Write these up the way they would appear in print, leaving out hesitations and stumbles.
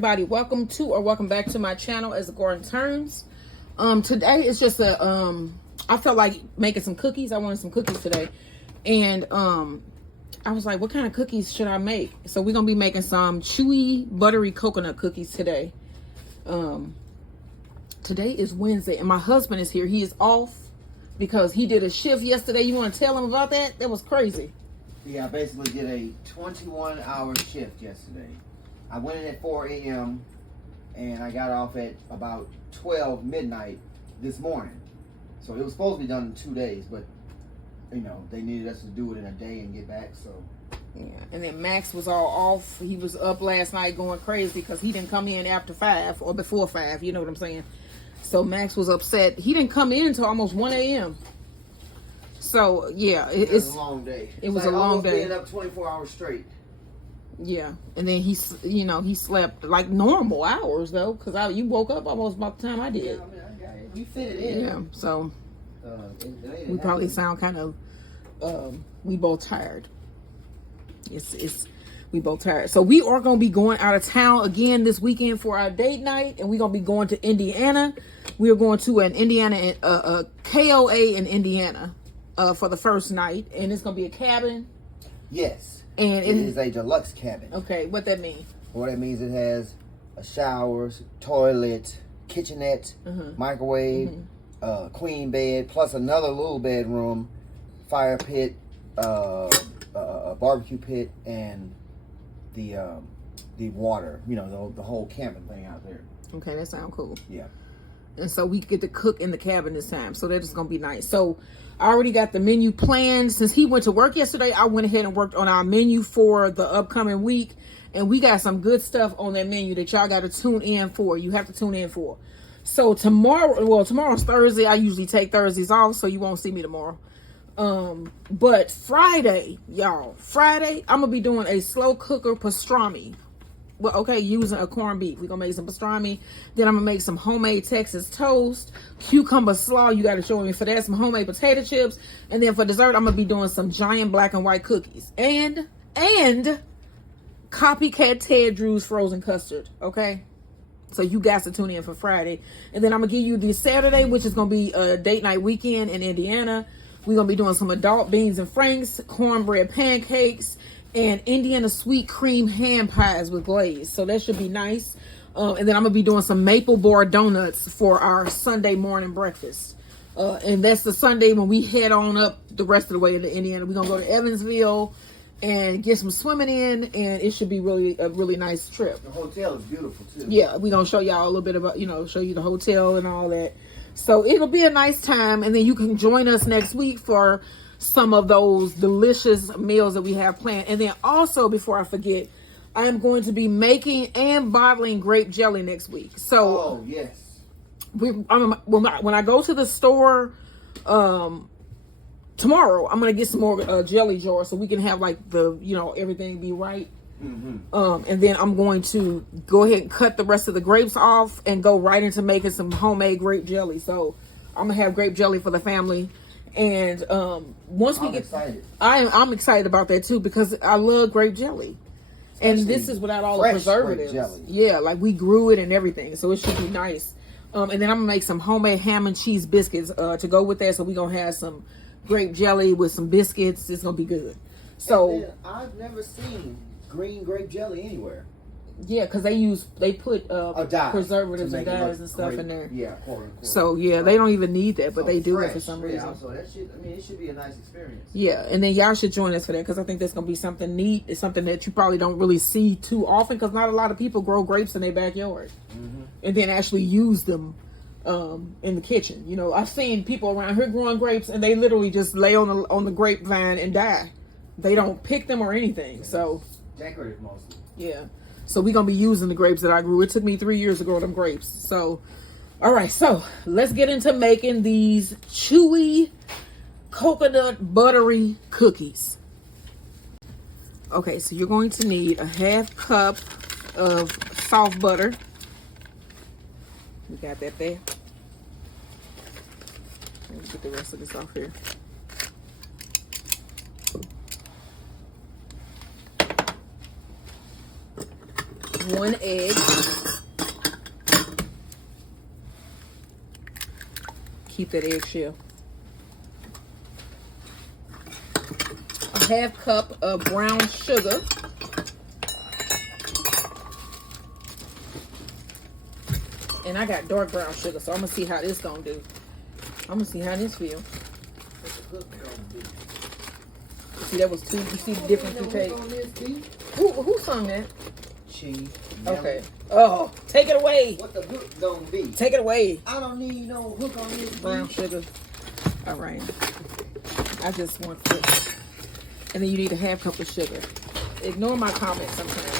everybody, welcome to or welcome back to my channel as the Garden Turns. Today is just I felt like making some cookies. I wanted some cookies today, and I was like, what kind of cookies should I make? So we're gonna be making some chewy buttery coconut cookies today. Today is Wednesday and my husband is here. He is off because he did a shift yesterday. You want to tell him about that? That was crazy. Yeah, I basically did a 21-hour shift yesterday. I went in at 4 a.m. and I got off at about 12 midnight this morning. So it was supposed to be done in 2 days, but you know, they needed us to do it in a day and get back, so. Yeah, and then Max was all off. He was up last night going crazy because he didn't come in after 5 or before 5, you know what I'm saying? So Max was upset. He didn't come in until almost 1 a.m. So yeah, it was a long day. It was like a long day. Being up 24 hours straight. Yeah, and then he slept like normal hours though, because you woke up almost about the time I did. Yeah, I mean, I got it. We fit it in. Yeah, so we probably sound kind of we both tired. We both tired. So we are gonna be going out of town again this weekend for our date night, and we're gonna be going to Indiana. We are going to an Indiana KOA in Indiana for the first night, and it's gonna be a cabin. Yes. And it is a deluxe cabin. Okay, what that mean? Well, that means it has a shower, toilet, kitchenette, microwave, queen bed, plus another little bedroom, fire pit, a barbecue pit, and the water. You know, the whole camping thing out there. Okay, that sounds cool. Yeah. And so we get to cook in the cabin this time. So that is going to be nice. So I already got the menu planned. Since he went to work yesterday, I went ahead and worked on our menu for the upcoming week. And we got some good stuff on that menu that y'all got to tune in for. You have to tune in for. So tomorrow's Thursday. I usually take Thursdays off, so you won't see me tomorrow. But Friday, y'all, I'm going to be doing a slow cooker pastrami. Well, okay, using a corned beef. We're going to make some pastrami. Then I'm going to make some homemade Texas toast. Cucumber slaw. You got to show me for that. Some homemade potato chips. And then for dessert, I'm going to be doing some giant black and white cookies. And copycat Ted Drew's frozen custard. Okay? So you guys to tune in for Friday. And then I'm going to give you the Saturday, which is going to be a date night weekend in Indiana. We're going to be doing some adult beans and franks, cornbread pancakes, and Indiana sweet cream ham pies with glaze. So that should be nice. And then I'm going to be doing some maple bar donuts for our Sunday morning breakfast. And that's the Sunday when we head on up the rest of the way into Indiana. We're going to go to Evansville and get some swimming in. And it should be a really nice trip. The hotel is beautiful, too. Yeah, we're going to show y'all a little bit about, show you the hotel and all that. So it'll be a nice time. And then you can join us next week for some of those delicious meals that we have planned. And then also, before I forget, I am going to be making and bottling grape jelly next week. So, yes, when I go to the store tomorrow, I'm gonna get some more jelly jars so we can have like everything be right. And then I'm going to go ahead and cut the rest of the grapes off and go right into making some homemade grape jelly. So I'm gonna have grape jelly for the family. And once we get excited. I'm excited about that too, because I love grape jelly. Especially, and this is without all the preservatives. Yeah, like we grew it and everything, so it should be nice. And then I'm gonna make some homemade ham and cheese biscuits to go with that. So we're gonna have some grape jelly with some biscuits. It's gonna be good. So I've never seen green grape jelly anywhere. Yeah, because they put preservatives and dyes and stuff in there. Yeah, quote unquote. So yeah, they don't even need that, but they do it for some reason. So that it should be a nice experience. Yeah, and then y'all should join us for that, because I think that's gonna be something neat. It's something that you probably don't really see too often, because not a lot of people grow grapes in their backyard and then actually use them in the kitchen. I've seen people around here growing grapes, and they literally just lay on the grapevine and die. They don't pick them or anything. So decorative mostly. Yeah. So we're going to be using the grapes that I grew. It took me 3 years to grow them grapes. So, all right. So let's get into making these chewy coconut buttery cookies. Okay. So you're going to need a half cup of soft butter. We got that there. Let me get the rest of this off here. 1 egg. Keep that eggshell. A 1/2 cup of brown sugar. And I got dark brown sugar, so I'm gonna see how this gonna do. I'm gonna see how this feel. See, that was 2. You see the difference you take. Who sung that? Chewy. Okay. Oh, take it away. What the hook gonna be? Take it away. I don't need no hook on this. Brown sugar. All right. I just want this. And then you need a 1/2 cup of sugar. Ignore my comments sometimes.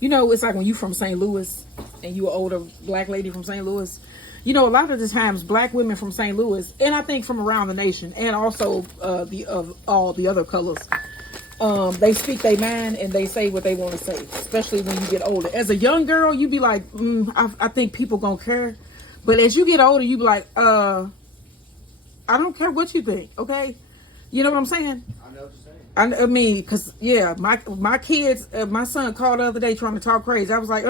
You know, it's like when you from St. Louis and you an older black lady from St. Louis. You know, a lot of the times black women from St. Louis, and I think from around the nation, and also all the other colors, they speak their mind and they say what they want to say, especially when you get older. As a young girl, you be like, I think people gonna care. But as you get older, you be like, I don't care what you think, okay? You know what I'm saying? I know what you're saying. I mean, because, yeah, my kids, my son called the other day trying to talk crazy. I was like,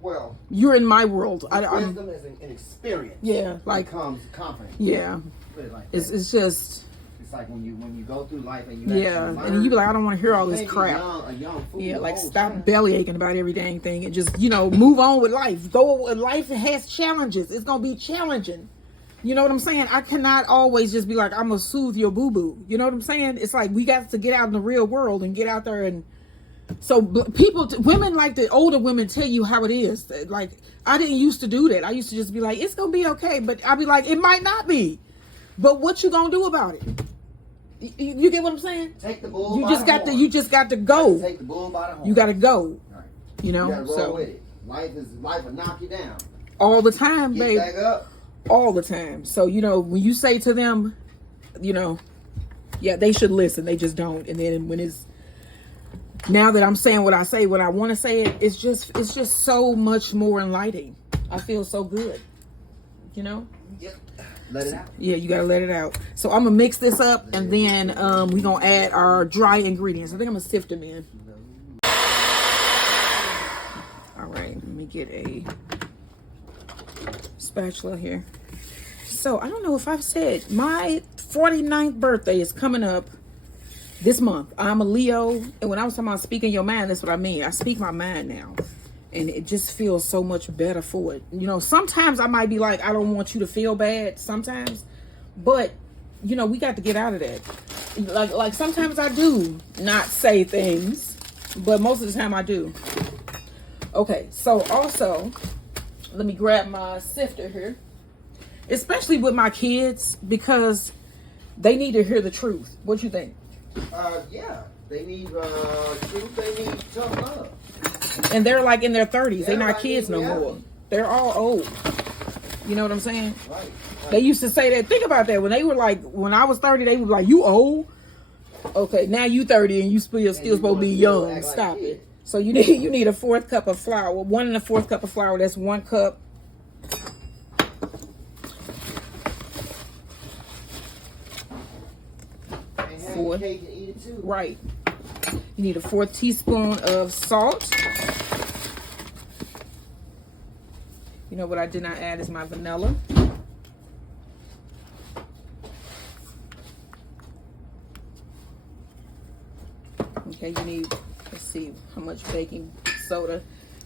Well, you're in my world. wisdom is an experience. Yeah, like, becomes confidence. Yeah. Put it like It's that. just, It's like when you go through life and you yeah, actually learn, and you be like, I don't want to hear all this you may be crap. a young fool Yeah, the like whole stop time. belly aching about every dang thing and just, move on with life. Life has challenges. It's going to be challenging. You know what I'm saying? I cannot always just be like, I'm going to soothe your boo-boo. You know what I'm saying? It's like we got to get out in the real world and get out there. And so women like the older women tell you how it is. Like, I didn't used to do that. I used to just be like, it's going to be okay. But I'd be like, it might not be. But what you going to do about it? You get what I'm saying? Take the bull. You just got to go. Take the bull by the horn. You got to go. Right. You know, You gotta roll so with it. Life will knock you down. all the time, Get babe. back up. All the time. So, when you say to them, yeah, they should listen. They just don't. And then now that I'm saying what I say, when I want to say it, it's just so much more enlightening. I feel so good. Yep. Let it out. Yeah, you got to let it out. So I'm going to mix this up and then we're going to add our dry ingredients. I think I'm going to sift them in. All right, let me get a spatula here. So I don't know if I've said my 49th birthday is coming up this month. I'm a Leo, and when I was talking about speaking your mind, that's what I mean. I speak my mind now, and it just feels so much better for it. Sometimes I might be like, I don't want you to feel bad sometimes, but we got to get out of that. Like sometimes I do not say things, but most of the time I do. Okay, so also let me grab my sifter here, especially with my kids, because they need to hear the truth. What you think? Yeah, they need truth. They need tough love. And they're like in their 30s. They're not Everybody kids no needs more. reality. They're all old. You know what I'm saying? Right. They used to say that. Think about that. When they were like, when I was 30, they were like, you old? Okay, now you 30 and you still supposed to be young. Act like Stop kids. it. So you need a 4th cup of flour. 1 1/4 cup of flour. That's 1 cup. And have 4. your cake and eat it too. Right. You need a 4th teaspoon of salt. You know what I did not add is my vanilla. Okay, you need, let's see how much baking soda.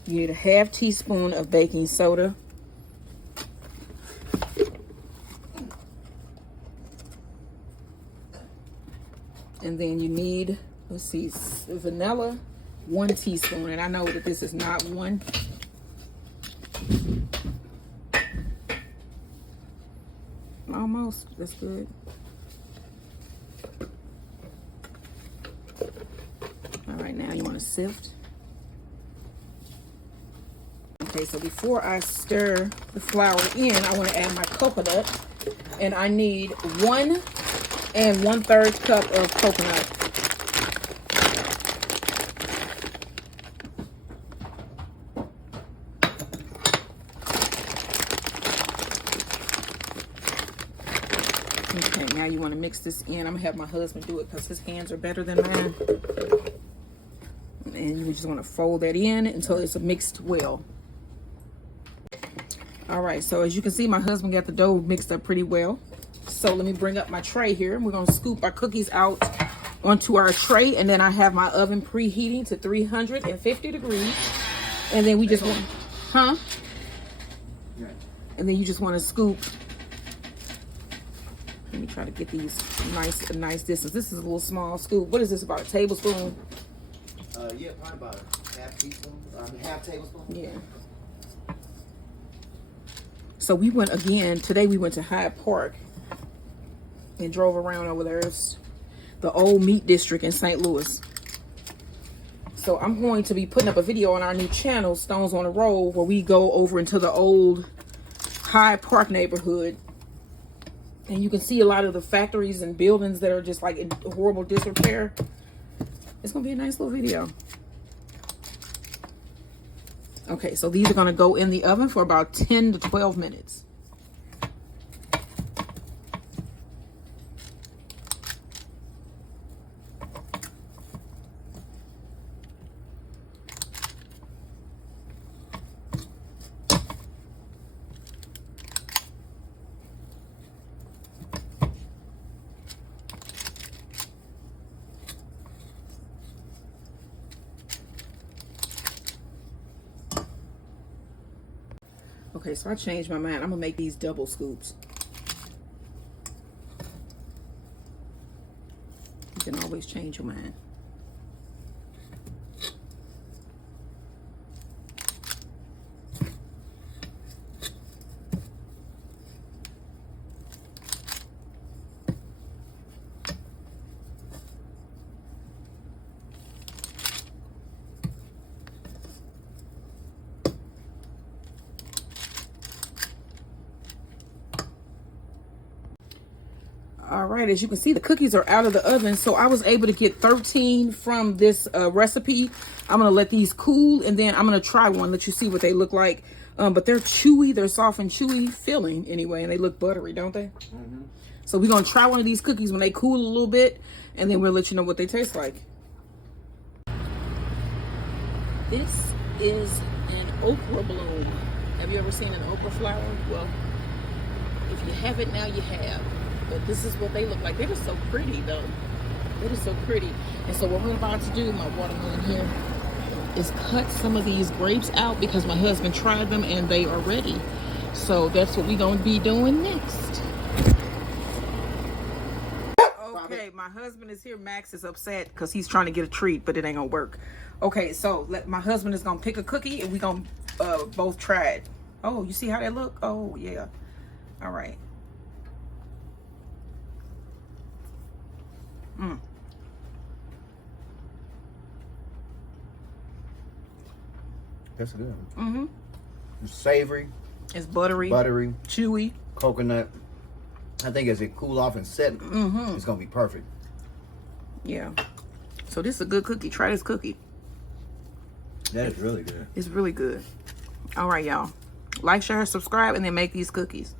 You need a 1/2 teaspoon of baking soda. And then you need, let's see, vanilla, 1 teaspoon. And I know that this is not 1. Almost, that's good. All right, now you want to sift. Okay, so before I stir the flour in, I want to add my coconut. And I need 1 1/3 cup of coconut. Okay, now you want to mix this in. I'm gonna have my husband do it because his hands are better than mine. And you just want to fold that in until it's mixed well. All right, so as you can see, my husband got the dough mixed up pretty well. So let me bring up my tray here. We're gonna scoop our cookies out onto our tray, and then I have my oven preheating to 350 degrees. And then we just want, and then you just want to scoop. Let me try to get these nice distance. This is a little small scoop. What is this, about a tablespoon? Yeah, probably about a half teaspoon, half tablespoon. Yeah. So we went again, today we went to Hyde Park and drove around over there. It's the old meat district in St. Louis. So I'm going to be putting up a video on our new channel, Stones on the Road, where we go over into the old Hyde Park neighborhood. And you can see a lot of the factories and buildings that are just like in horrible disrepair. It's gonna be a nice little video. Okay, so these are gonna go in the oven for about 10 to 12 minutes. Okay, so I changed my mind. I'm gonna make these double scoops. You can always change your mind. All right, as you can see, the cookies are out of the oven, so I was able to get 13 from this recipe. I'm gonna let these cool, and then I'm gonna try one, let you see what they look like. But they're chewy, they're soft and chewy filling anyway, and they look buttery, don't they? Mm-hmm. So we're gonna try one of these cookies when they cool a little bit, and then we'll let you know what they taste like. This is an okra bloom. Have you ever seen an okra flower? Well, if you haven't, now you have. But this is what they look like. They're just so pretty, though. They're just so pretty. And so what we're about to do, my watermelon here, is cut some of these grapes out because my husband tried them and they are ready. So that's what we're going to be doing next. Okay, my husband is here. Max is upset because he's trying to get a treat, but it ain't going to work. Okay, so my husband is going to pick a cookie and we're going to both try it. Oh, you see how they look? Oh, yeah. All right. That's good. Mm-hmm. It's savory. It's buttery. Buttery. Chewy. Coconut. I think as it cool off and set, it's going to be perfect. Yeah. So this is a good cookie. Try this cookie. That is really good. It's really good. All right, y'all. Like, share, subscribe, and then make these cookies.